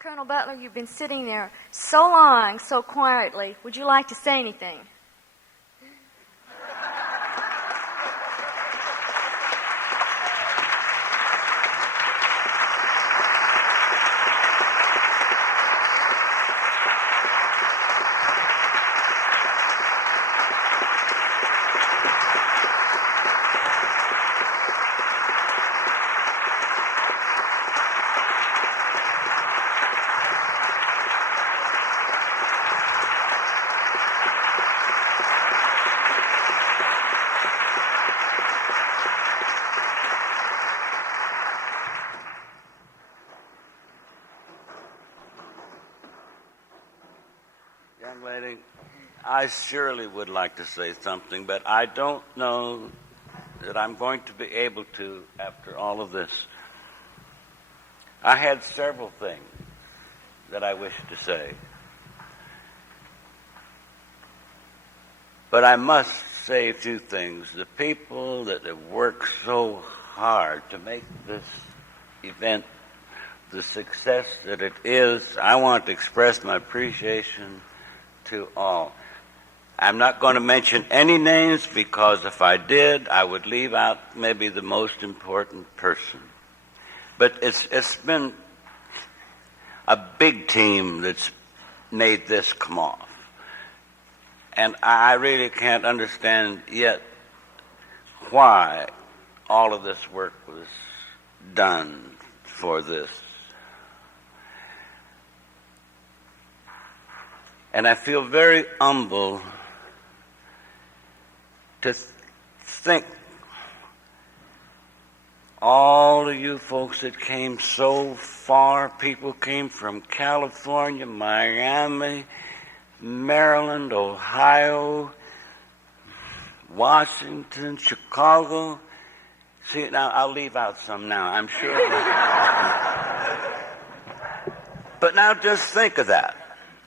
Colonel Butler, you've been sitting there so long, so quietly. Would you like to say anything? Young lady, I surely would like to say something, but I don't know that I'm going to be able to after all of this. I had several things that I wish to say, but I must say two things. The people that have worked so hard to make this event the success that it is, I want to express my appreciation to all. I'm not going to mention any names because if I did, I would leave out maybe the most important person. But it's been a big team that's made this come off. And I really can't understand yet why all of this work was done for this. And I feel very humble to think all of you folks that came so far. People came from California, Miami, Maryland, Ohio, Washington, Chicago. See, now I'll leave out some now, I'm sure. But now just think of that.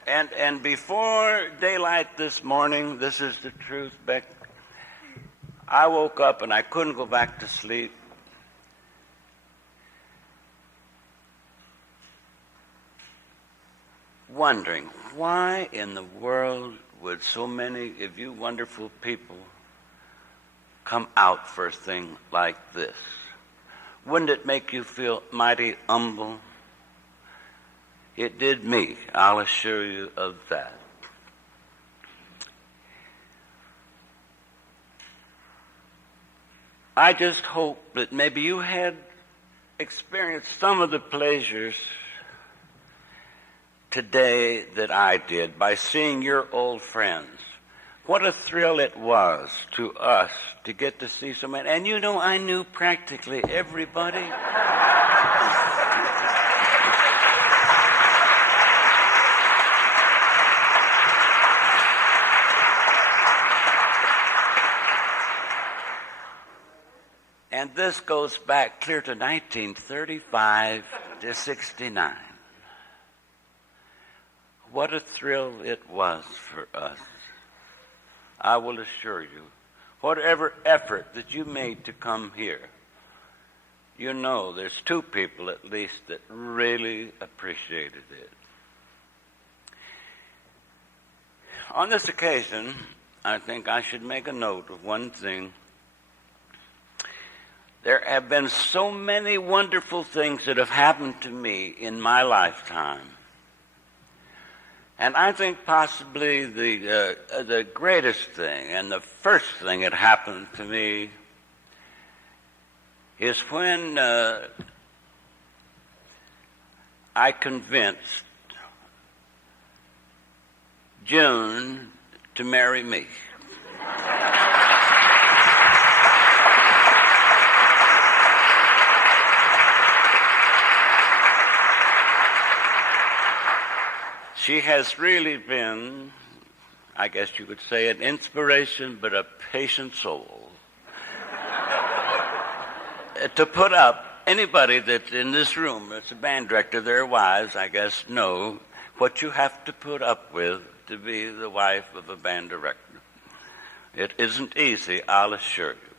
And before daylight this morning, this is the truth, Beck, I woke up and I couldn't go back to sleep. Wondering, why in the world would so many of you wonderful people come out for a thing like this? Wouldn't it make you feel mighty humble? It did me, I'll assure you of that. I just hope that maybe you had experienced some of the pleasures today that I did by seeing your old friends. What a thrill it was to us to get to see so many. And you know, I knew practically everybody. And this goes back clear to 1935 to 69. What a thrill it was for us. I will assure you, whatever effort that you made to come here, you know there's two people at least that really appreciated it. On this occasion, I think I should make a note of one thing. There have been so many wonderful things that have happened to me in my lifetime. And I think possibly the greatest thing and the first thing that happened to me is when I convinced June to marry me. She has really been, I guess you could say, an inspiration, but a patient soul. To put up, anybody that's in this room that's a band director, their wives, I guess, know what you have to put up with to be the wife of a band director. It isn't easy, I'll assure you.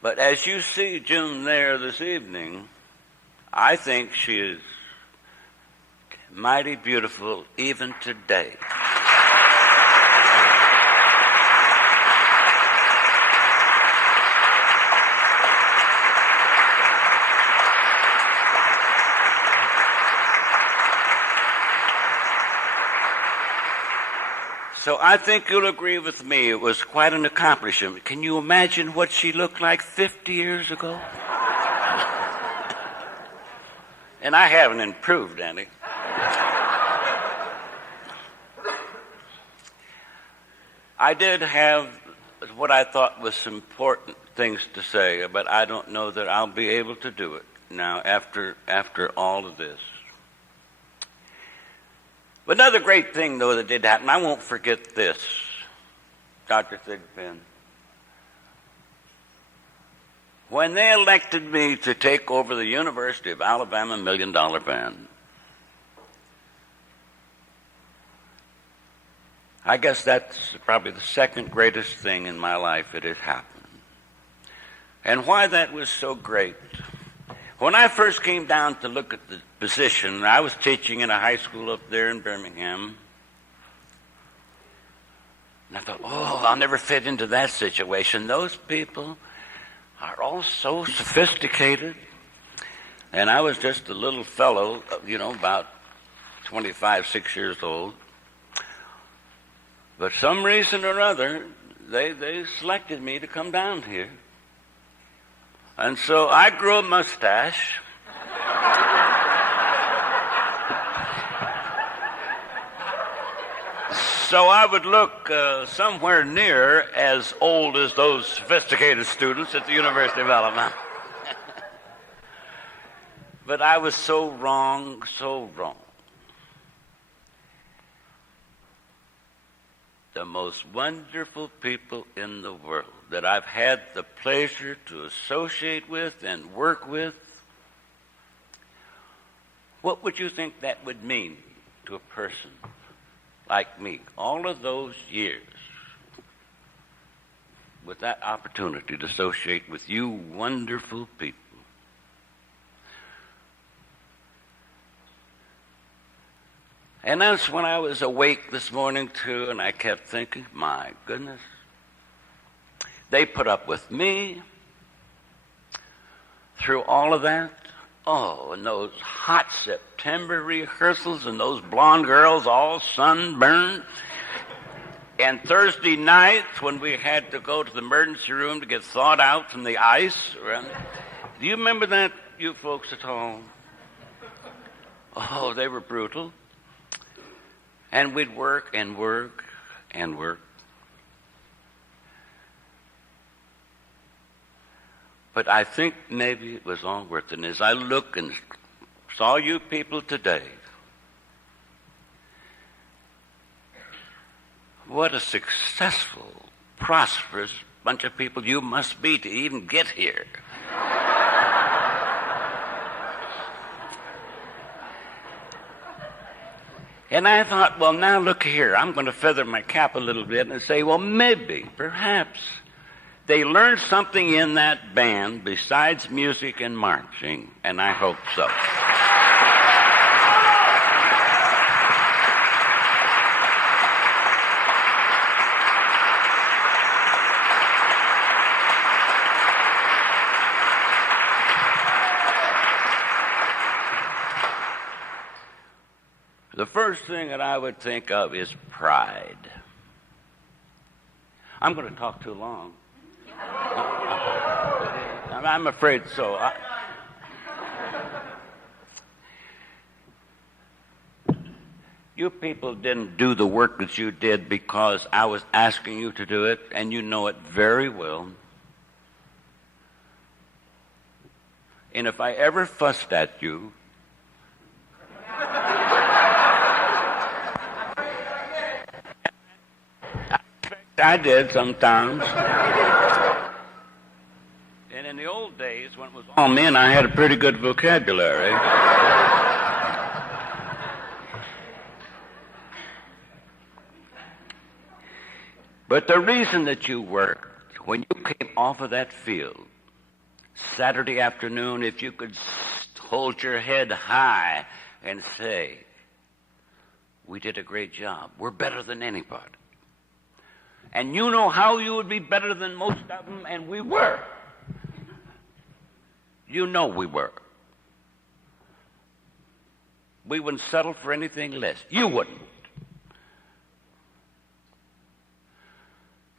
But as you see June there this evening, I think she is mighty beautiful even today. So I think you'll agree with me, it was quite an accomplishment. Can you imagine what she looked like 50 years ago? And I haven't improved any. I did have what I thought was some important things to say, but I don't know that I'll be able to do it now after all of this. But another great thing, though, that did happen, I won't forget this, Dr. Thigpen. When they elected me to take over the University of Alabama $1 Million Band, I guess that's probably the second greatest thing in my life that had happened. And why that was so great. When I first came down to look at the position, I was teaching in a high school up there in Birmingham. And I thought, oh, I'll never fit into that situation. Those people are all so sophisticated. And I was just a little fellow, about 25, 6 years old. But some reason or other, they selected me to come down here. And so I grew a mustache. So I would look somewhere near as old as those sophisticated students at the University of Alabama. But I was so wrong, so wrong. The most wonderful people in the world that I've had the pleasure to associate with and work with. What would you think that would mean to a person like me? All of those years with that opportunity to associate with you wonderful people. And that's when I was awake this morning, too, and I kept thinking, my goodness, they put up with me through all of that. Oh, and those hot September rehearsals and those blonde girls all sunburned. And Thursday nights when we had to go to the emergency room to get thawed out from the ice. Do you remember that, you folks at home? Oh, they were brutal. And we'd work and work and work. But I think maybe it was all worth it. And as I look and saw you people today, what a successful, prosperous bunch of people you must be to even get here. And I thought, well, now look here, I'm going to feather my cap a little bit and say, well, maybe, perhaps, they learned something in that band besides music and marching, and I hope so. The first thing that I would think of is pride. I'm going to talk too long. I'm afraid so. You people didn't do the work that you did because I was asking you to do it, and you know it very well. And if I ever fussed at you, I did sometimes. And in the old days, when it was all men, I had a pretty good vocabulary. But the reason that you worked, when you came off of that field, Saturday afternoon, if you could hold your head high and say, We did a great job. We're better than anybody. And you know how you would be better than most of them, and we were. You know we were. We wouldn't settle for anything less. You wouldn't.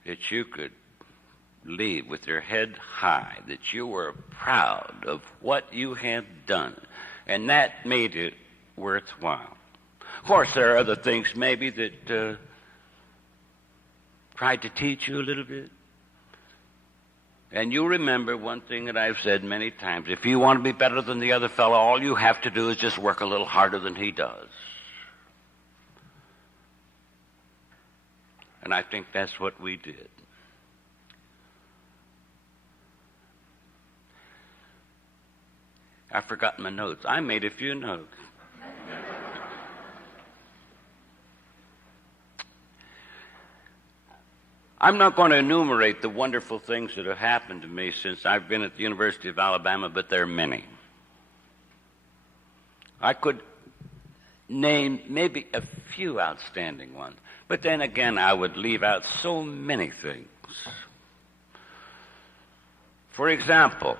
That you could leave with your head high, that you were proud of what you had done, and that made it worthwhile. Of course, there are other things maybe that tried to teach you a little bit. And you remember one thing that I've said many times: if you want to be better than the other fellow, all you have to do is just work a little harder than he does. And I think that's what we did. I've forgotten my notes. I made a few notes. I'm not going to enumerate the wonderful things that have happened to me since I've been at the University of Alabama, but there are many. I could name maybe a few outstanding ones, but then again, I would leave out so many things. For example,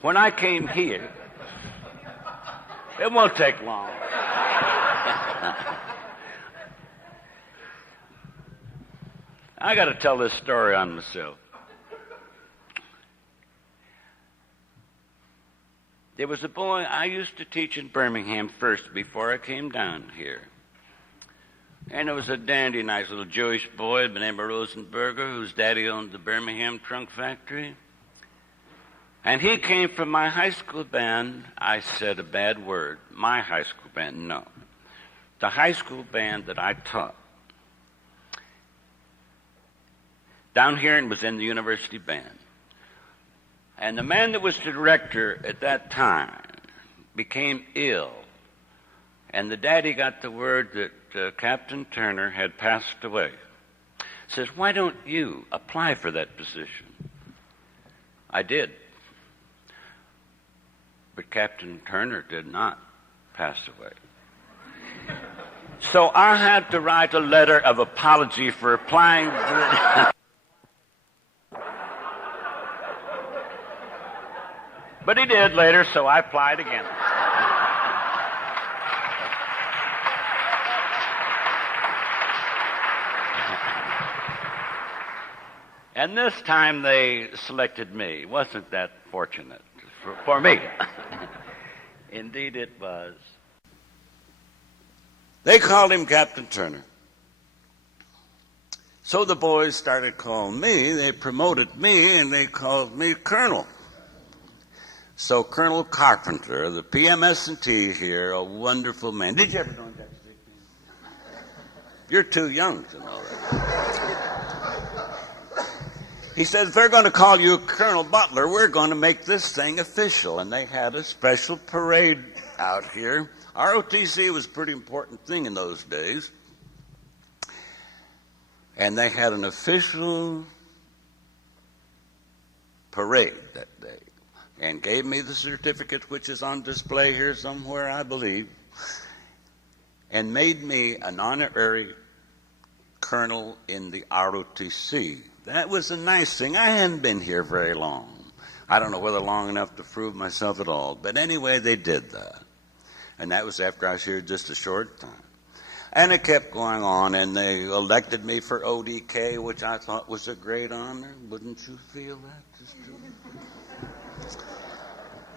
when I came here, it won't take long. I got to tell this story on myself. There was a boy I used to teach in Birmingham first before I came down here. And it was a dandy, nice little Jewish boy by the name of Rosenberger, whose daddy owned the Birmingham trunk factory. And he came from my high school band. I said a bad word. My high school band, no. The high school band that I taught. Down here and was in the university band. And the man that was the director at that time became ill. And the daddy got the word that Captain Turner had passed away. Says, why don't you apply for that position? I did. But Captain Turner did not pass away. So I had to write a letter of apology for applying for But he did later, so I applied again. And this time they selected me. Wasn't that fortunate for me? Indeed it was. They called him Captain Turner. So the boys started calling me. They promoted me, and they called me Colonel. So Colonel Carpenter, the PMS&T here, a wonderful man. Did you ever know that? You're too young to know that. He said, if they're going to call you Colonel Butler, we're going to make this thing official. And they had a special parade out here. ROTC was a pretty important thing in those days. And they had an official parade that day. And gave me the certificate, which is on display here somewhere, I believe, and made me an honorary colonel in the ROTC. That was a nice thing. I hadn't been here very long. I don't know whether long enough to prove myself at all. But anyway, they did that. And that was after I was here just a short time. And it kept going on, and they elected me for ODK, which I thought was a great honor. Wouldn't you feel that? Just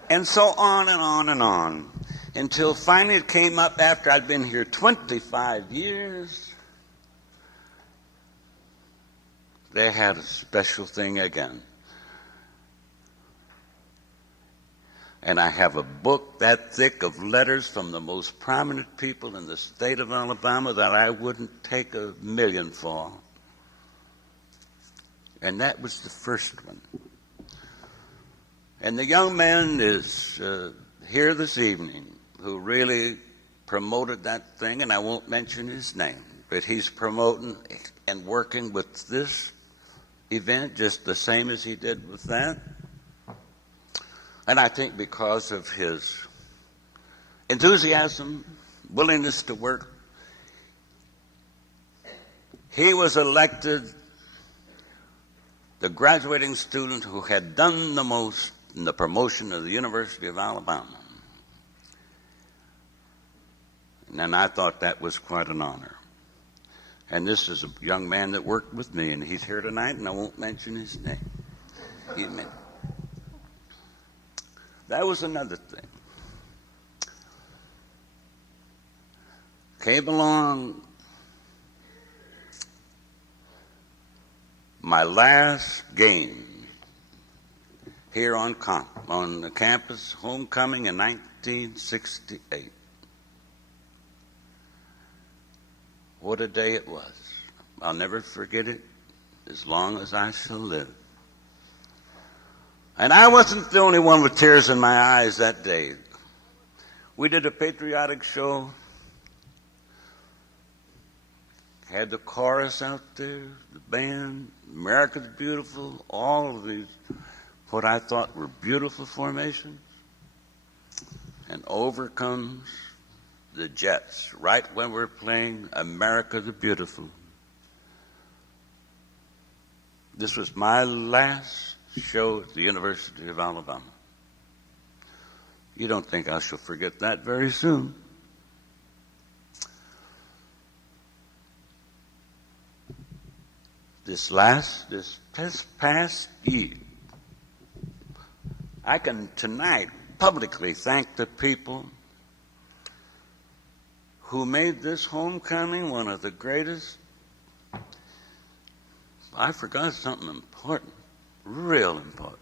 and so on and on and on, until finally it came up after I'd been here 25 years. They had a special thing again. And I have a book that thick of letters from the most prominent people in the state of Alabama that I wouldn't take a million for. And that was the first one. And the young man is here this evening who really promoted that thing, and I won't mention his name, but he's promoting and working with this event just the same as he did with that. And I think because of his enthusiasm willingness to work. He was elected the graduating student who had done the most in the promotion of the University of Alabama. And I thought that was quite an honor. And this is a young man that worked with me, and he's here tonight, and I won't mention his name. That was another thing. Came along my last game here on the campus, homecoming in 1968. What a day it was. I'll never forget it as long as I shall live. And I wasn't the only one with tears in my eyes that day. We did a patriotic show. Had the chorus out there, the band, America's Beautiful, all of these, what I thought were beautiful formations. And over comes the Jets, right when we're playing America the Beautiful. This was my last show at the University of Alabama. You don't think I shall forget that very soon. This past year, I can tonight publicly thank the people who made this homecoming one of the greatest. I forgot something important, real important,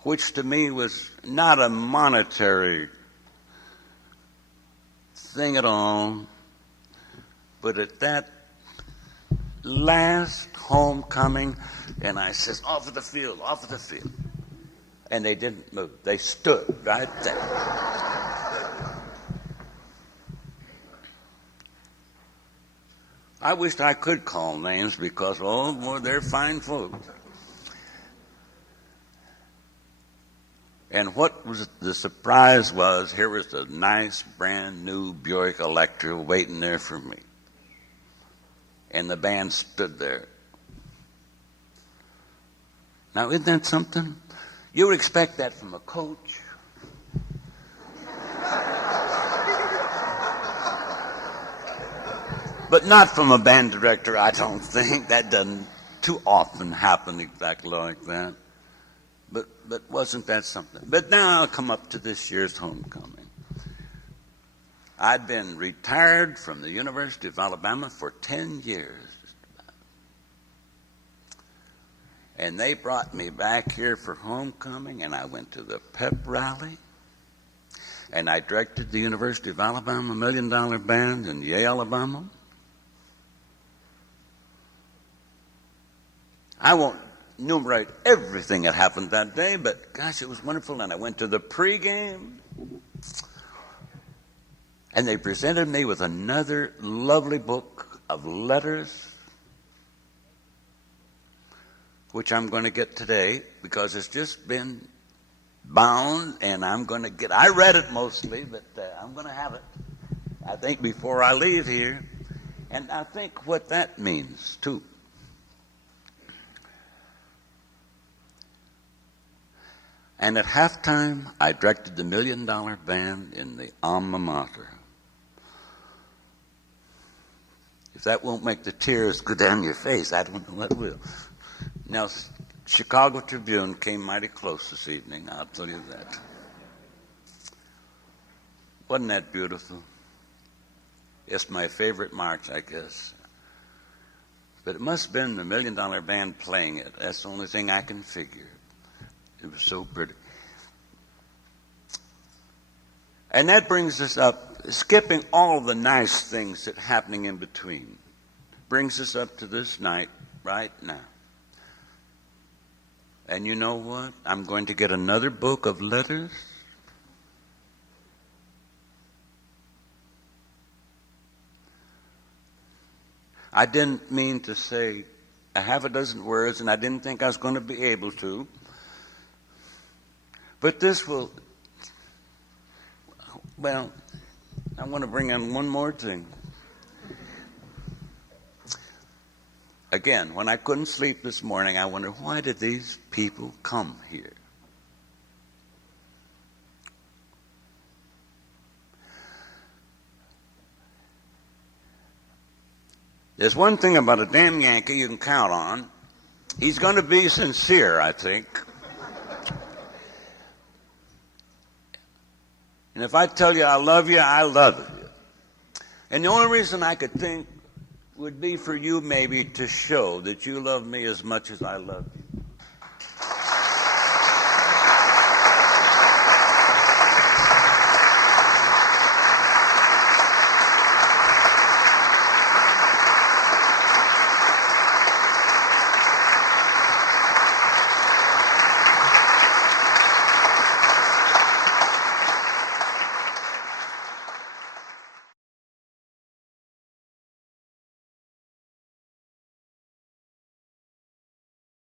which to me was not a monetary thing at all, but at that last homecoming, and I says, off of the field, off of the field. And they didn't move. They stood right there. I wished I could call names because, oh, boy, they're fine folks. And what was the surprise was, here was a nice brand new Buick Electra waiting there for me. And the band stood there. Now, isn't that something? You would expect that from a coach. But not from a band director, I don't think. That doesn't too often happen exactly like that. But wasn't that something? But now I'll come up to this year's homecoming. I'd been retired from the University of Alabama for 10 years. And they brought me back here for homecoming, and I went to the pep rally. And I directed the University of Alabama $1 Million Band in Yale, Alabama. I won't enumerate everything that happened that day, but gosh, it was wonderful. And I went to the pregame, and they presented me with another lovely book of letters, which I'm going to get today because it's just been bound, and I'm going to get. I read it mostly, but I'm going to have it, I think, before I leave here. And I think what that means too. And at halftime, I directed the $1 Million Band in the alma mater. If that won't make the tears go down your face, I don't know what will. Now, Chicago Tribune came mighty close this evening, I'll tell you that. Wasn't that beautiful? It's my favorite march, I guess. But it must have been the $1 Million Band playing it. That's the only thing I can figure. It was so pretty. And that brings us up, skipping all the nice things that are happening in between, brings us up to this night right now. And you know what? I'm going to get another book of letters. I didn't mean to say a half a dozen words, and I didn't think I was going to be able to. But this will Well, I want to bring in one more thing. Again, when I couldn't sleep this morning, I wondered, why did these people come here? There's one thing about a damn Yankee you can count on. He's going to be sincere, I think. And if I tell you I love you, I love you. And the only reason I could think would be for you maybe to show that you love me as much as I love you.